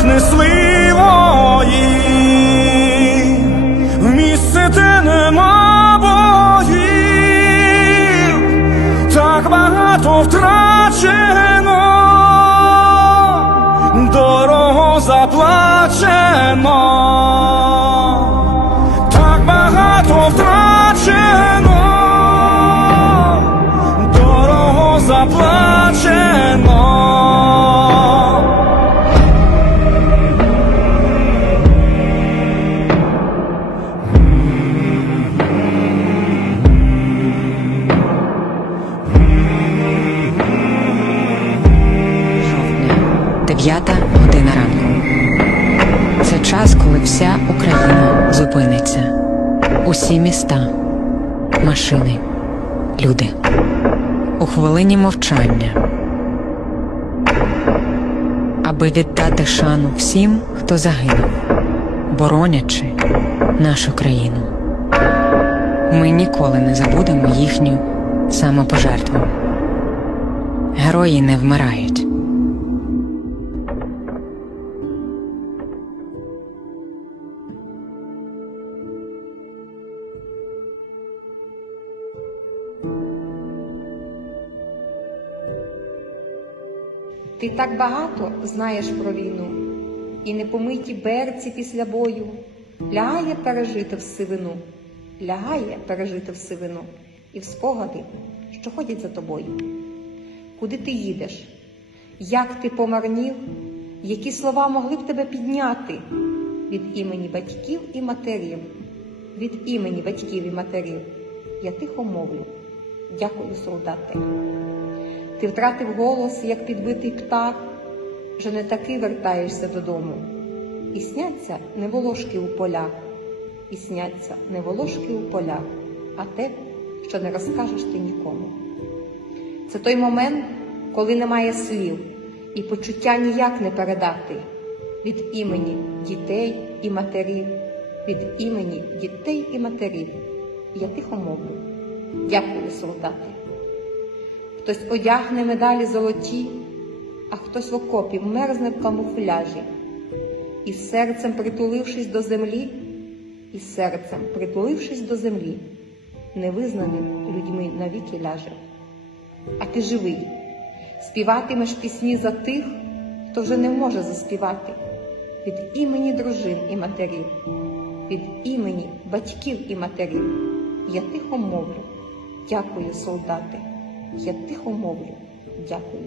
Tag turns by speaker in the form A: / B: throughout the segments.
A: щитах несли вої, в місце, де нема боїв, так багато втрачено, дорого заплачено, так багато втрачено, дорого заплачено.
B: 9 година ранку. Це час, коли вся Україна зупиниться. Усі міста, машини, люди. У хвилині мовчання. Аби віддати шану всім, хто загинув, боронячи нашу країну. Ми ніколи не забудемо їхню самопожертву. Герої не вмирають.
C: Ти так багато знаєш про війну, і непомиті берці після бою лягає пережити в сивину, лягає пережити в сивину і в спогади, що ходять за тобою. Куди ти їдеш? Як ти помарнів? Які слова могли б тебе підняти від імені батьків і матерів, від імені батьків і матерів? Я тихо мовлю. Дякую, солдати. Ти втратив голос, як підбитий птах, вже не таки вертаєшся додому. І сняться не волошки у полях, і сняться не волошки у полях, а те, що не розкажеш ти нікому. Це той момент, коли немає слів, і почуття ніяк не передати від імені дітей і матерів, від імені дітей і матерів. Я тихо мовлю. Дякую, солдати. Хтось одягне медалі золоті, а хтось в окопі мерзне в камуфляжі, і серцем притулившись до землі, і серцем притулившись до землі, невизнаним людьми навіки ляже. А ти живий, співатимеш пісні за тих, хто вже не може заспівати, від імені дружин і матерів, від імені батьків і матерів. Я тихо мовлю, дякую, солдати. Я тихо мовлю, дякую,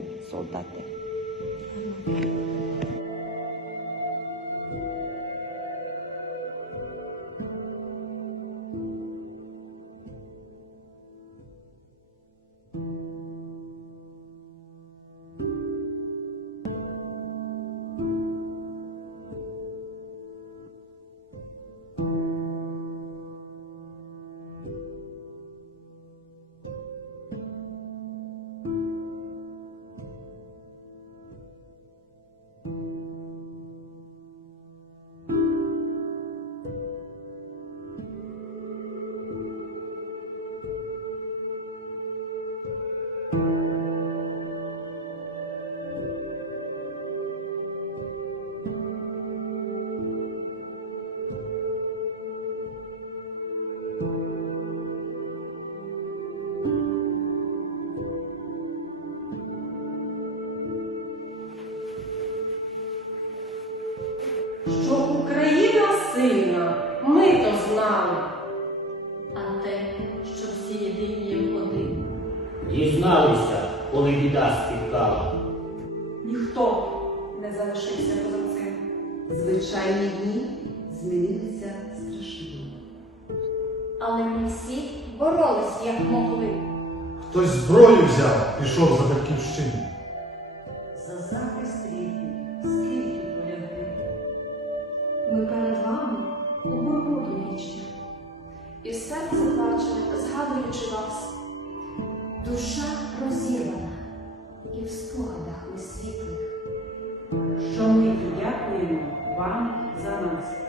C: солдати.
D: біда спіткала.
E: Ніхто не залишився поза цим.
F: Звичайні дні змінилися страшенно.
G: Але ми всі боролись, як могли.
H: Хтось зброю взяв, пішов за батьківщину.
F: За захист рідний, скільки полягли.
G: Ми перед вами у бурбуту вічно.
I: І серце плаче, згадуючи вас.
G: Душа розірвана і в спогадах ми світлих.
E: Що ми дякуємо вам за нас.